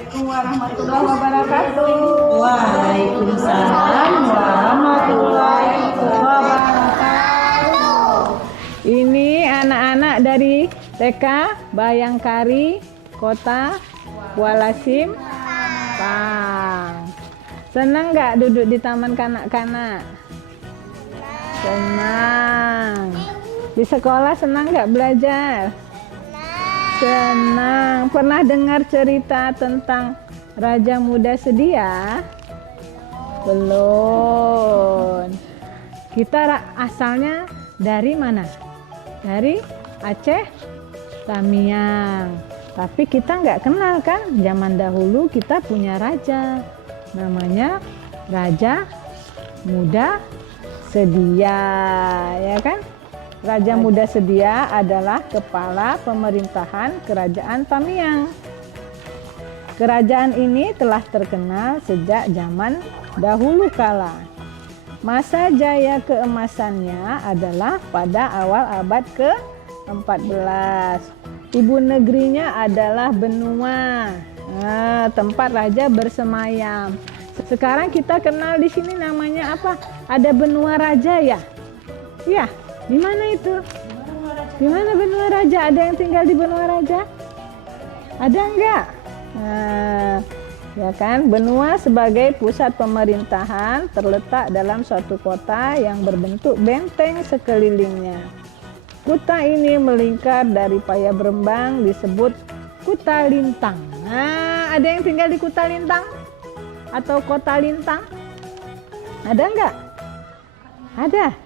Assalamualaikum warahmatullahi wabarakatuh. Waalaikumsalam warahmatullahi wabarakatuh. Ini anak-anak dari TK Bayangkari, Kota Kuala Simpang. Senang nggak duduk di taman kanak-kanak? Senang. Di sekolah senang nggak belajar? Senang. Pernah dengar cerita tentang Raja Muda Sedia? Belum. Kita asalnya dari mana? Dari Aceh Tamiang. Tapi kita nggak kenal kan? Zaman dahulu kita punya raja. Namanya Raja Muda Sedia, ya kan? Raja Muda Sedia adalah kepala pemerintahan Kerajaan Tamiang. Kerajaan ini telah terkenal sejak zaman dahulu kala. Masa jaya keemasannya adalah pada awal abad ke-14. Ibu negerinya adalah Benua, tempat raja bersemayam. Sekarang kita kenal di sini namanya apa? Ada Benua Raja ya? Iya. Di mana itu? Di mana Benua Raja? Ada yang tinggal di Benua Raja? Ada enggak? Nah, ya kan? Benua sebagai pusat pemerintahan terletak dalam suatu kota yang berbentuk benteng sekelilingnya. Kota ini melingkar dari Payabrembang disebut Kuta Lintang. Nah, ada yang tinggal di Kuta Lintang? Atau Kota Lintang? Ada enggak? Ada.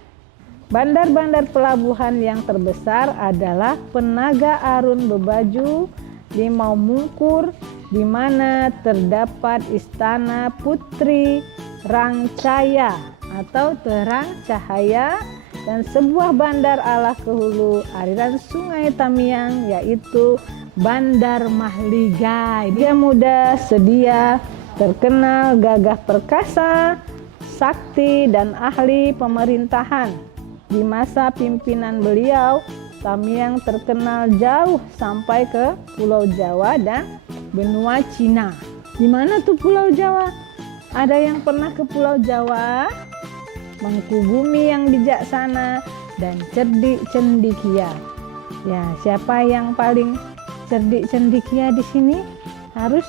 Bandar-bandar pelabuhan yang terbesar adalah Penaga Arun Bebaju, Limau Mungkur, di mana terdapat Istana Putri Rangcaya atau Terang Cahaya, dan sebuah bandar ala kehulu aliran Sungai Tamiang yaitu Bandar Mahligai. Dia Muda Sedia terkenal gagah perkasa, sakti, dan ahli pemerintahan. Di masa pimpinan beliau, Tamiang terkenal jauh sampai ke Pulau Jawa dan benua Cina. Di mana tuh Pulau Jawa? Ada yang pernah ke Pulau Jawa? Mangku Bumi yang bijaksana dan cerdik cendikia. Ya, siapa yang paling cerdik cendikia di sini? Harus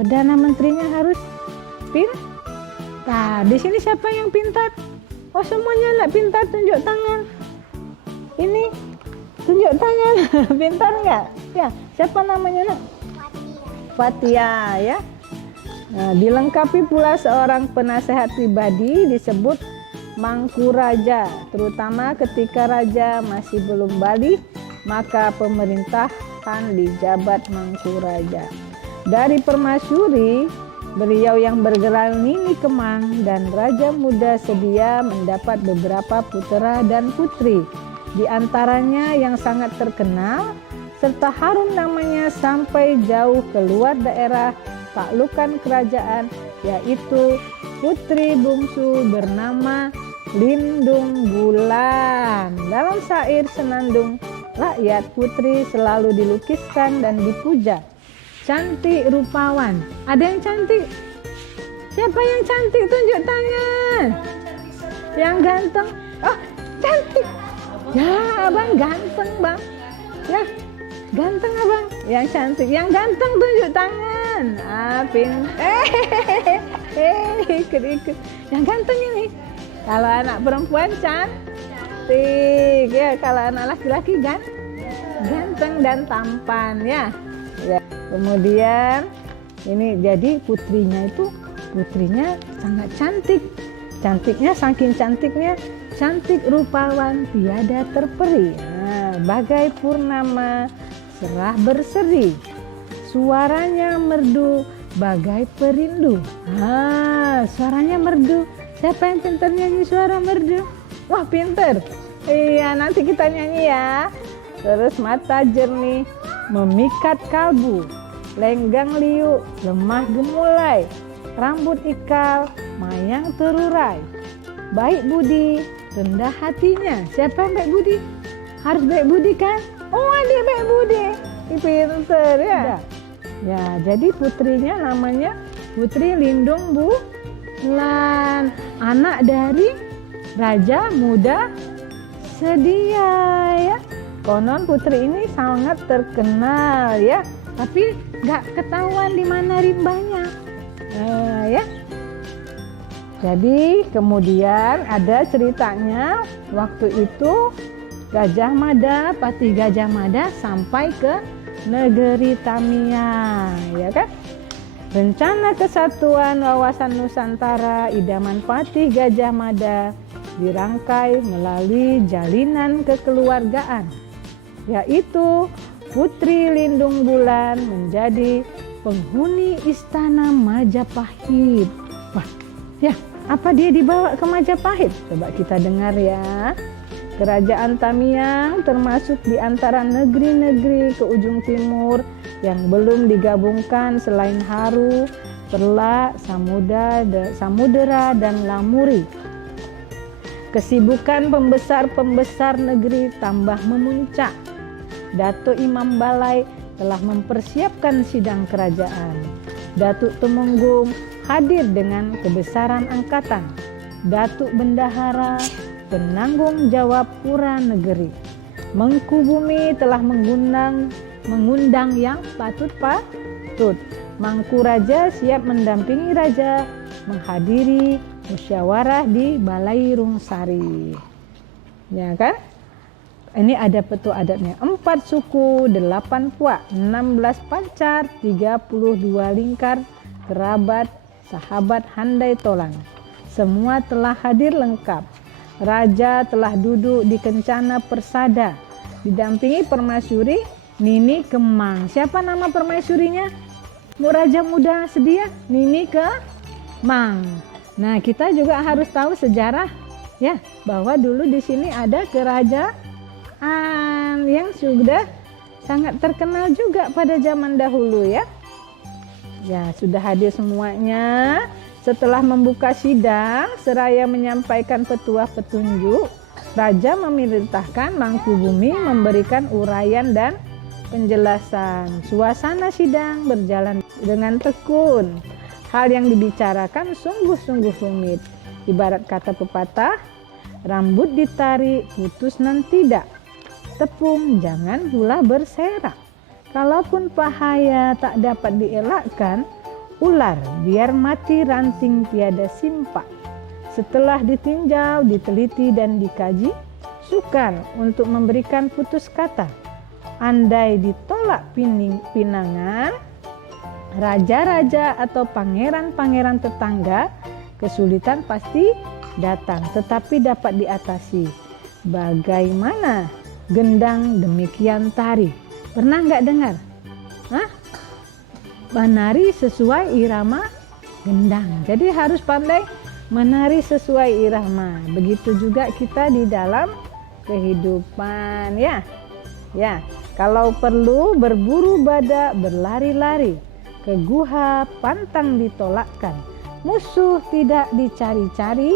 Perdana Menterinya harus pintar. Di sini siapa yang pintar? Oh, semuanya anak pintar, tunjuk tangan. Ini tunjuk tangan. Pintar nggak? Ya, siapa namanya nak? Fatia ya. Nah, dilengkapi pula seorang penasehat pribadi disebut Mangku Raja. Terutama ketika raja masih belum balik, maka pemerintahan dijabat Mangku Raja. Dari permasyuri, beliau yang bergelar Nini Kemang, dan Raja Muda Sedia mendapat beberapa putera dan putri. Di antaranya yang sangat terkenal serta harum namanya sampai jauh keluar daerah taklukan kerajaan, yaitu putri bungsu bernama Lindung Bulan. Dalam syair Senandung Rakyat, putri selalu dilukiskan dan dipuja. Cantik rupawan. Ada yang cantik? Siapa yang cantik? Tunjuk tangan. Yang ganteng? Oh, cantik. Ya, abang ganteng, bang. Ya, ganteng abang. Yang cantik. Yang ganteng tunjuk tangan. Ikut. Yang ganteng ini. Kalau anak perempuan cantik. Ya, kalau anak laki-laki ganteng dan tampan ya. Ya. Kemudian ini jadi putrinya sangat cantik. Cantiknya saking cantiknya, cantik rupawan tiada terperi. Nah, bagai purnama cerah berseri. Suaranya merdu bagai perindu. Suaranya merdu. Siapa yang pintar nyanyi suara merdu? Wah, pintar. Iya, nanti kita nyanyi ya. Terus mata jernih memikat kalbu, lenggang liuk, lemah gemulai, rambut ikal, mayang terurai, baik budi, rendah hatinya. Siapa yang baik budi? Harus baik budi kan? Oh, adik baik budi. Pinter ya. Ya, jadi putrinya namanya Putri Lindung Bulan, anak dari Raja Muda Sedia ya. Konon putri ini sangat terkenal ya, tapi nggak ketahuan di mana rimbanya. Ya. Jadi kemudian ada ceritanya waktu itu Gajah Mada, Patih Gajah Mada sampai ke negeri Tamiang, ya kan? Rencana Kesatuan Wawasan Nusantara idaman Patih Gajah Mada dirangkai melalui jalinan kekeluargaan, yaitu Putri Lindung Bulan menjadi penghuni istana Majapahit. Wah, ya, apa dia dibawa ke Majapahit? Coba kita dengar ya. Kerajaan Tamiang termasuk di antara negeri-negeri ke ujung timur yang belum digabungkan selain Haru, Perla, Samudera, dan Lamuri. Kesibukan pembesar-pembesar negeri tambah memuncak. Datuk Imam Balai telah mempersiapkan sidang kerajaan. Datuk Tumenggung hadir dengan kebesaran angkatan. Datuk Bendahara penanggung jawab pura negeri. Mengku Bumi telah mengundang yang patut-patut. Mangku Raja siap mendampingi Raja menghadiri musyawarah di Balai Rungsari. Ya kan? Ini ada petua adatnya. 4 suku, 8 puak, 16 pancar, 32 lingkar, kerabat, sahabat handai tolang. Semua telah hadir lengkap. Raja telah duduk di kencana persada, didampingi permaisuri Nini Kemang. Siapa nama permaisurinya? Raja Muda Sedia, Nini Kemang. Nah, kita juga harus tahu sejarah ya, bahwa dulu di sini ada kerajaan yang sudah sangat terkenal juga pada zaman dahulu ya. Ya, sudah hadir semuanya. Setelah membuka sidang, seraya menyampaikan petua petunjuk, Raja memerintahkan Mangku Bumi memberikan uraian dan penjelasan. Suasana sidang berjalan dengan tekun. Hal yang dibicarakan sungguh-sungguh rumit. Ibarat kata pepatah, rambut ditarik, putus nan tidak. Tepung jangan pula berserak. Kalaupun bahaya tak dapat dielakkan, ular biar mati ranting tiada simpak. Setelah ditinjau, diteliti dan dikaji, sukar untuk memberikan putus kata. Andai ditolak pinangan, raja-raja atau pangeran-pangeran tetangga, kesulitan pasti datang, tetapi dapat diatasi. Bagaimana gendang demikian tari? Pernah nggak dengar? Hah? Menari sesuai irama gendang. Jadi harus pandai menari sesuai irama. Begitu juga kita di dalam kehidupan ya. Ya, kalau perlu berburu badak, berlari-lari. Ke guha pantang ditolakkan. Musuh tidak dicari-cari,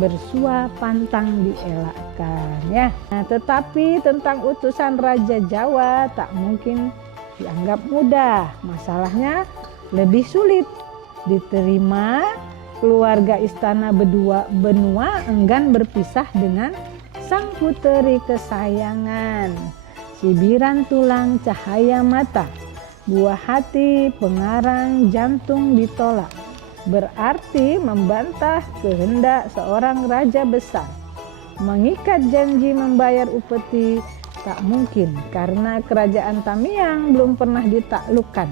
bersua pantang dielakkan ya. Nah, tetapi tentang utusan Raja Jawa tak mungkin dianggap mudah. Masalahnya lebih sulit diterima. Keluarga istana benua enggan berpisah dengan sang puteri kesayangan. Cibiran tulang cahaya mata, buah hati pengarang jantung ditolak. Berarti membantah kehendak seorang raja besar. Mengikat janji membayar upeti tak mungkin karena kerajaan Tamiang belum pernah ditaklukkan.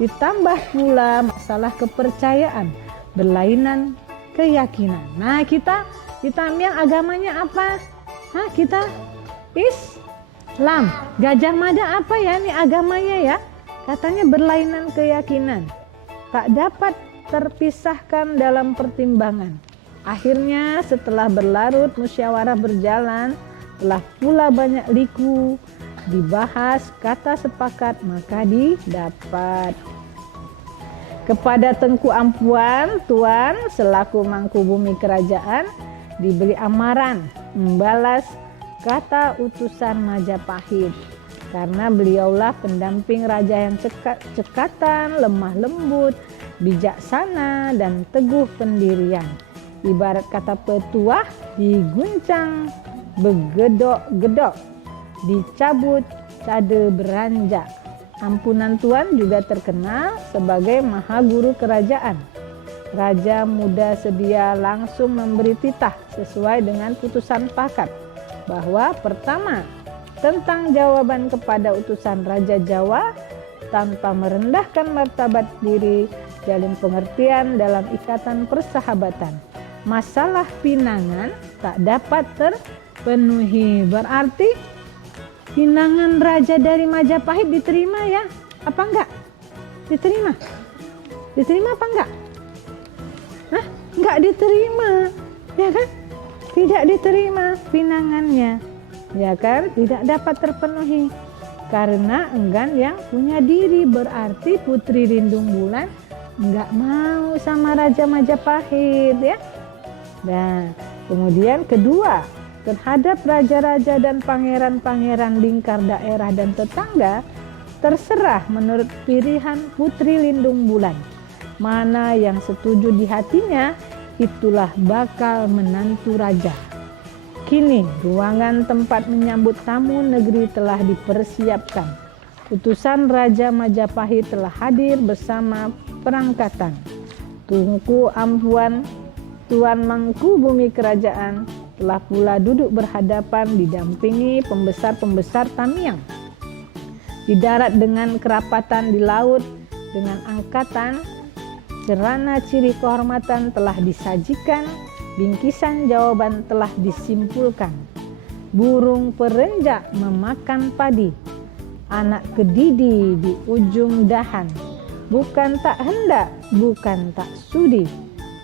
Ditambah pula masalah kepercayaan, berlainan keyakinan. Nah, kita di Tamiang agamanya apa? Kita Islam. Gajah Mada apa ya ini agamanya ya? Katanya berlainan keyakinan. Tak dapat terpisahkan dalam pertimbangan. Akhirnya setelah berlarut musyawarah berjalan, telah pula banyak liku dibahas, kata sepakat maka didapat. Kepada Tengku Ampuan, Tuan selaku Mangku Bumi kerajaan diberi amaran membalas kata utusan Majapahit. karena beliaulah pendamping raja yang cekatan, lemah lembut, bijaksana, dan teguh pendirian. Ibarat kata petuah diguncang begedok-gedok, dicabut cade beranjak. Ampunan Tuan juga terkenal sebagai maha guru kerajaan. Raja muda sedia langsung memberi titah sesuai dengan putusan pakat bahwa pertama, tentang jawaban kepada utusan Raja Jawa tanpa merendahkan martabat diri, jalin pengertian dalam ikatan persahabatan. Masalah pinangan tak dapat terpenuhi. Berarti pinangan raja dari Majapahit diterima ya? Apa enggak? Diterima? Diterima apa enggak? Hah? Enggak diterima, ya kan? Tidak diterima pinangannya, ya kan? Tidak dapat terpenuhi karena enggan yang punya diri. Berarti Putri Lindung Bulan enggak mau sama Raja Majapahit, ya. Nah, kemudian kedua, terhadap raja-raja dan pangeran-pangeran lingkar daerah dan tetangga, terserah menurut pilihan Putri Lindung Bulan. Mana yang setuju di hatinya, itulah bakal menantu raja. Kini ruangan tempat menyambut tamu negeri telah dipersiapkan. Utusan Raja Majapahit telah hadir bersama perangkatan. Tunku Ampuan, Tuan Mangku Bumi Kerajaan, telah pula duduk berhadapan didampingi pembesar-pembesar Tamiang. Di darat dengan kerapatan, di laut dengan angkatan, cerana ciri kehormatan telah disajikan, bingkisan jawaban telah disimpulkan. Burung perenjak memakan padi, anak kedidi di ujung dahan, bukan tak hendak, bukan tak sudi,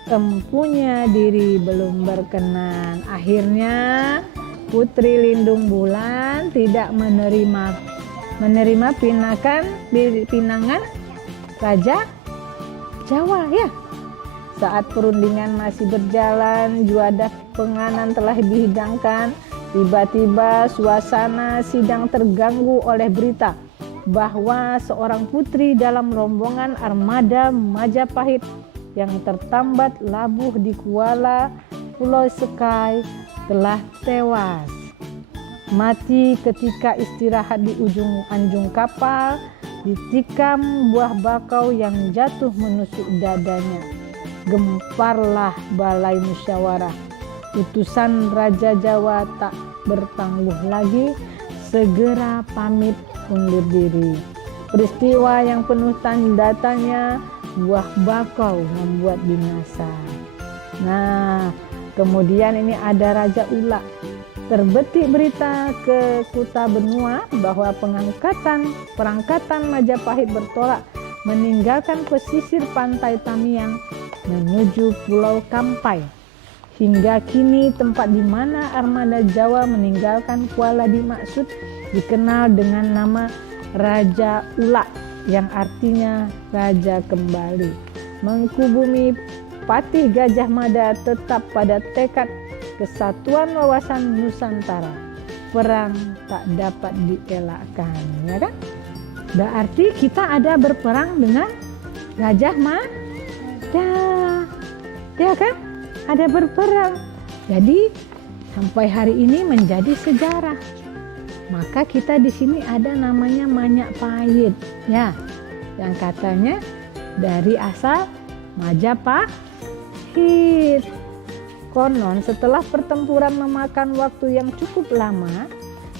empunya diri belum berkenan. Akhirnya Putri Lindung Bulan tidak menerima pinangan Raja Jawa, ya. Saat perundingan masih berjalan, juadah penganan telah dihidangkan. Tiba-tiba suasana sidang terganggu oleh berita bahwa seorang putri dalam rombongan armada Majapahit yang tertambat labuh di Kuala Pulau Sekai telah tewas mati ketika istirahat di ujung anjung kapal, ditikam buah bakau yang jatuh menusuk dadanya. Gemparlah balai musyawarah. Utusan Raja Jawa tak bertangguh lagi, segera pamit undur diri. Peristiwa yang penuh tanda tanya, buah bakau membuat binasa. Nah, kemudian ini ada Raja Ulak. Terbetik berita ke Kuta Benua bahwa perangkatan Majapahit bertolak meninggalkan pesisir pantai Tamiang menuju Pulau Kampai. Hingga kini tempat di mana armada Jawa meninggalkan Kuala dimaksud dikenal dengan nama Raja Ulak, yang artinya Raja Kembali. Mangku Bumi Patih Gajah Mada tetap pada tekad kesatuan wawasan Nusantara. Perang tak dapat dielakkan, ya kan? Berarti kita ada berperang dengan Gajah Mada, ya kan? Ada berperang. Jadi sampai hari ini menjadi sejarah. Maka kita di sini ada namanya Manyak Pahit, ya, yang katanya dari asal Majapahit. Konon setelah pertempuran memakan waktu yang cukup lama,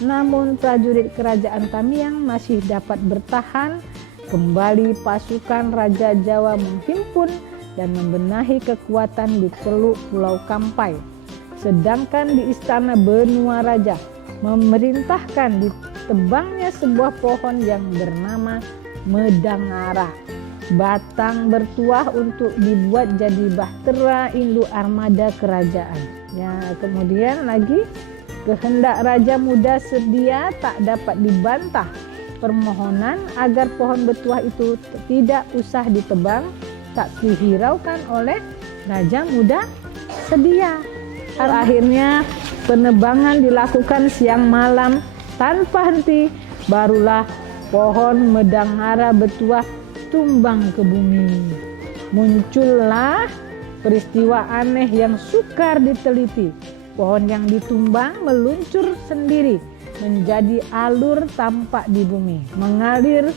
namun prajurit kerajaan Tamiang masih dapat bertahan. Kembali pasukan Raja Jawa menghimpun dan membenahi kekuatan di Teluk Pulau Kampai. Sedangkan di istana Benua Raja memerintahkan ditebangnya sebuah pohon yang bernama Medangara. Batang bertuah untuk dibuat jadi bahtera induk armada kerajaan. Ya, kemudian lagi kehendak Raja Muda sedia tak dapat dibantah. Permohonan agar pohon bertuah itu tidak usah ditebang tak dihiraukan oleh Raja Muda sedia. Akhirnya penebangan dilakukan siang malam tanpa henti barulah pohon medangara bertuah tumbang ke bumi. Muncullah peristiwa aneh yang sukar diteliti. Pohon yang ditumbang meluncur sendiri menjadi alur tampak di bumi, mengalir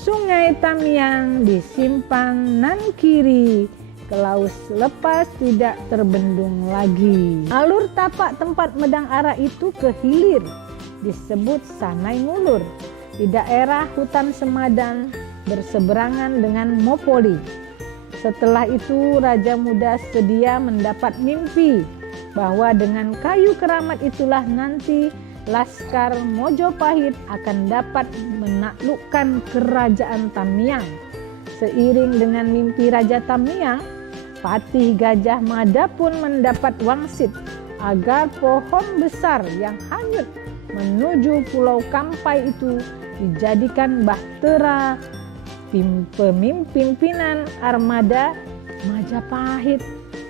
Sungai Tamiang di simpangan kiri ke laut lepas tidak terbendung lagi. Alur tapak tempat medang ara itu ke hilir disebut Sanai Ngulur di daerah hutan Semadan berseberangan dengan Mopoli. Setelah itu Raja Muda sedia mendapat mimpi bahwa dengan kayu keramat itulah nanti Laskar Mojopahit akan dapat menaklukkan kerajaan Tamiang. Seiring dengan mimpi Raja Tamiang, Patih Gajah Mada pun mendapat wangsit agar pohon besar yang hanyut menuju Pulau Kampai itu dijadikan bahtera pimpinan armada Majapahit.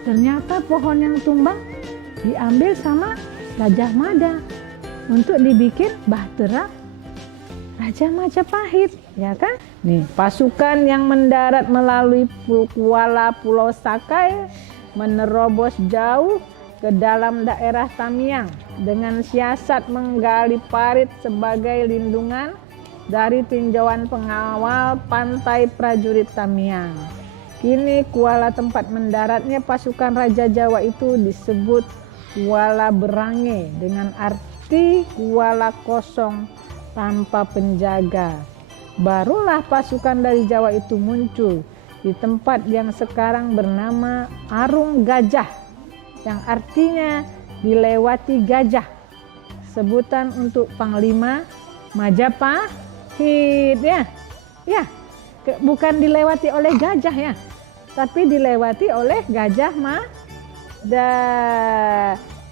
Ternyata pohon yang tumbang diambil sama Gajah Mada untuk dibikin bahtera Raja Majapahit, ya kan? Nih, pasukan yang mendarat melalui Kuala Pulau Sakai menerobos jauh ke dalam daerah Tamiang dengan siasat menggali parit sebagai lindungan dari tinjauan pengawal pantai prajurit Tamiang. Kini Kuala tempat mendaratnya pasukan Raja Jawa itu disebut Kuala Berange dengan arti kuala kosong tanpa penjaga. Barulah pasukan dari Jawa itu muncul di tempat yang sekarang bernama Arung Gajah, yang artinya dilewati gajah. Sebutan untuk Panglima Majapahit, ya. Ya, bukan dilewati oleh gajah ya, tapi dilewati oleh Gajah Mada.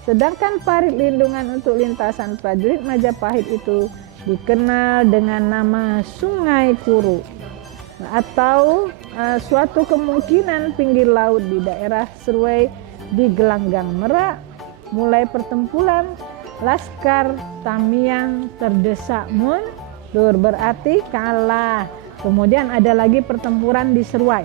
Sedangkan parit lindungan untuk lintasan prajurit Majapahit itu dikenal dengan nama Sungai Kuru, atau suatu kemungkinan pinggir laut di daerah Serwai di Gelanggang Merak. Mulai pertempuran, Laskar Tamiang terdesak mundur, berarti kalah. Kemudian ada lagi pertempuran di Serwai.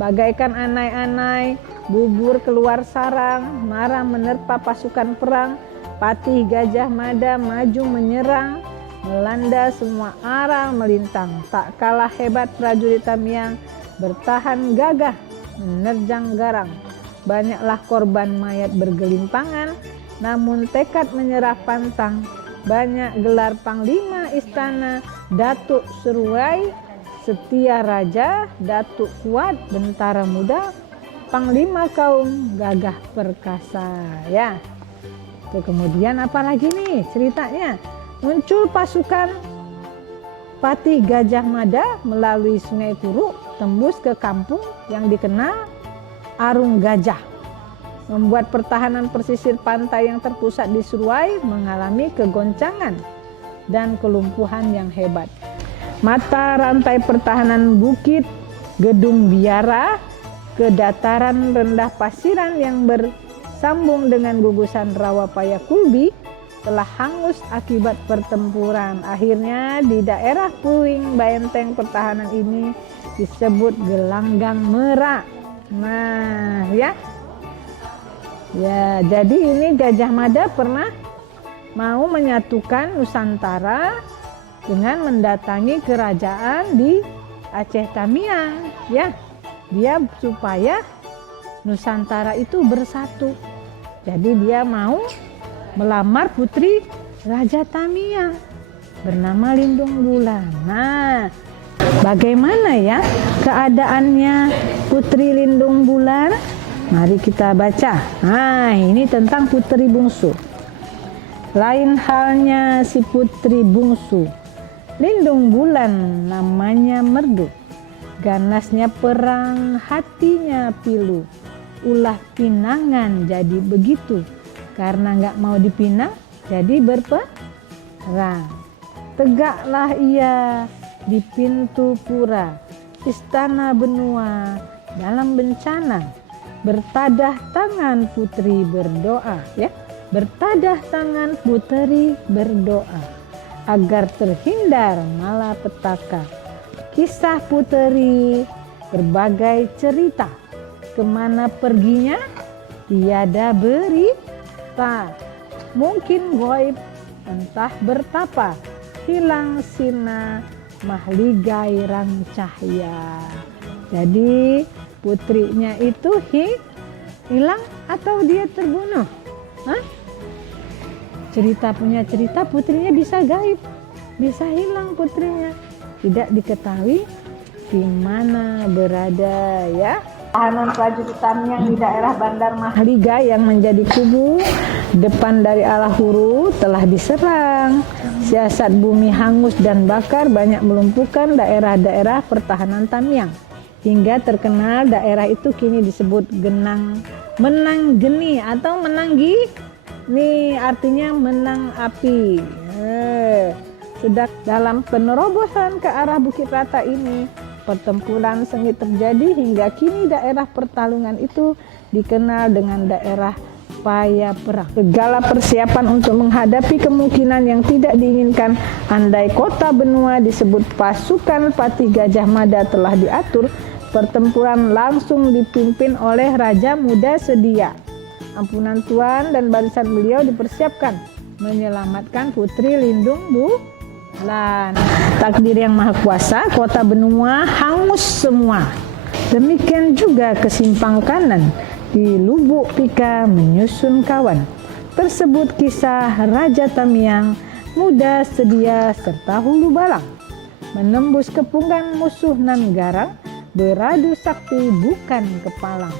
Bagaikan anai-anai bubur keluar sarang, marah menerpa pasukan perang. Patih Gajah Mada maju menyerang, melanda semua arah melintang. Tak kalah hebat prajurit Tamiang bertahan gagah menerjang garang. Banyaklah korban mayat bergelimpangan, namun tekad menyerah pantang. Banyak gelar panglima istana, Datuk Serwai Setia Raja, Datuk Kuat Bentara Muda, Panglima Kaum Gagah Perkasa, ya. Kemudian apa lagi nih ceritanya? Muncul pasukan Patih Gajah Mada melalui Sungai Kuru, tembus ke kampung yang dikenal Arung Gajah, membuat pertahanan pesisir pantai yang terpusat di Serwai mengalami kegoncangan dan kelumpuhan yang hebat. Mata rantai pertahanan Bukit Gedung Biara ke dataran rendah pasiran yang bersambung dengan gugusan Rawa Payakumbuh telah hangus akibat pertempuran. Akhirnya di daerah puing benteng pertahanan ini disebut Gelanggang Merak. Nah, ya. Ya, jadi ini Gajah Mada pernah mau menyatukan Nusantara dengan mendatangi kerajaan di Aceh Tamiang, ya. Dia supaya Nusantara itu bersatu. Jadi dia mau melamar putri Raja Tamiang bernama Lindung Bulan. Nah, bagaimana ya keadaannya Putri Lindung Bulan? Mari kita baca. Nah, ini tentang putri bungsu. Lain halnya si putri bungsu, Lindung Bulan namanya merdu. Ganasnya perang, hatinya pilu. Ulah pinangan jadi begitu. Karena nggak mau dipinang, jadi berperang. Tegaklah ia di pintu pura, istana benua dalam bencana. Bertadah tangan putri berdoa, ya. Bertadah tangan putri berdoa. agar terhindar malapetaka. Kisah Puteri berbagai cerita, kemana perginya tiada berita. Mungkin goib, entah bertapa, hilang sina mahligai rang cahaya. Jadi putrinya itu hilang atau dia terbunuh? Hah? Cerita putrinya bisa gaib, bisa hilang putrinya, tidak diketahui di mana berada ya. Tahanan prajurit Tamiang di daerah Bandar Mahliga yang menjadi kubu depan dari Alahuru telah diserang. Siasat bumi hangus dan bakar banyak melumpuhkan daerah-daerah pertahanan Tamiang. Hingga terkenal daerah itu kini disebut Menang Geni atau Menanggi. Ini artinya menang api. Sedang dalam penerobosan ke arah Bukit Rata ini, pertempuran sengit terjadi hingga kini daerah pertarungan itu dikenal dengan daerah paya perang. Segala persiapan untuk menghadapi kemungkinan yang tidak diinginkan andai kota benua disebut pasukan Patih Gajah Mada telah diatur, pertempuran langsung dipimpin oleh Raja Muda Sedia. Ampunan Tuan dan barisan beliau dipersiapkan menyelamatkan Putri Lindung Bulan. Takdir yang maha kuasa, kota benua hangus semua. Demikian juga ke simpang kanan di Lubuk Pika menyusun kawan. Tersebut kisah Raja Tamiang, Muda Sedia serta Hulu Balang. Menembus kepungan musuh nan garang, beradu sakti bukan kepalang.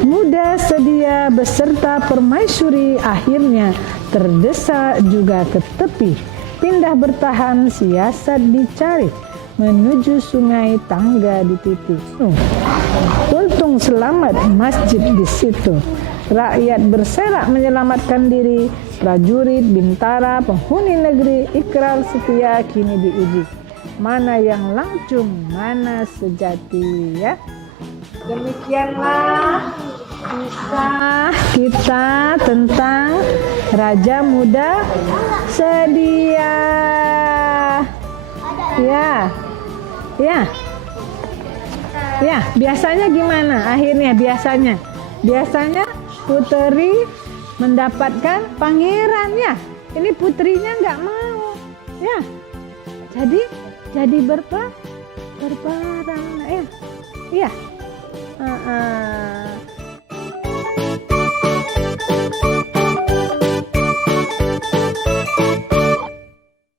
Muda Sedia beserta permaisuri akhirnya terdesak juga ke tepi. Pindah bertahan siasat dicari, menuju sungai Tangga di titik. Untung selamat masjid di situ. Rakyat berserak menyelamatkan diri. Prajurit, bintara, penghuni negeri, ikrar setia kini diuji. Mana yang langsung, mana sejati ya. Demikianlah kisah kita tentang Raja Muda Sedia. Ya, biasanya gimana akhirnya? Biasanya Puteri mendapatkan pangeran ya. Ini putrinya nggak mau ya. Jadi berperang ya. Iya.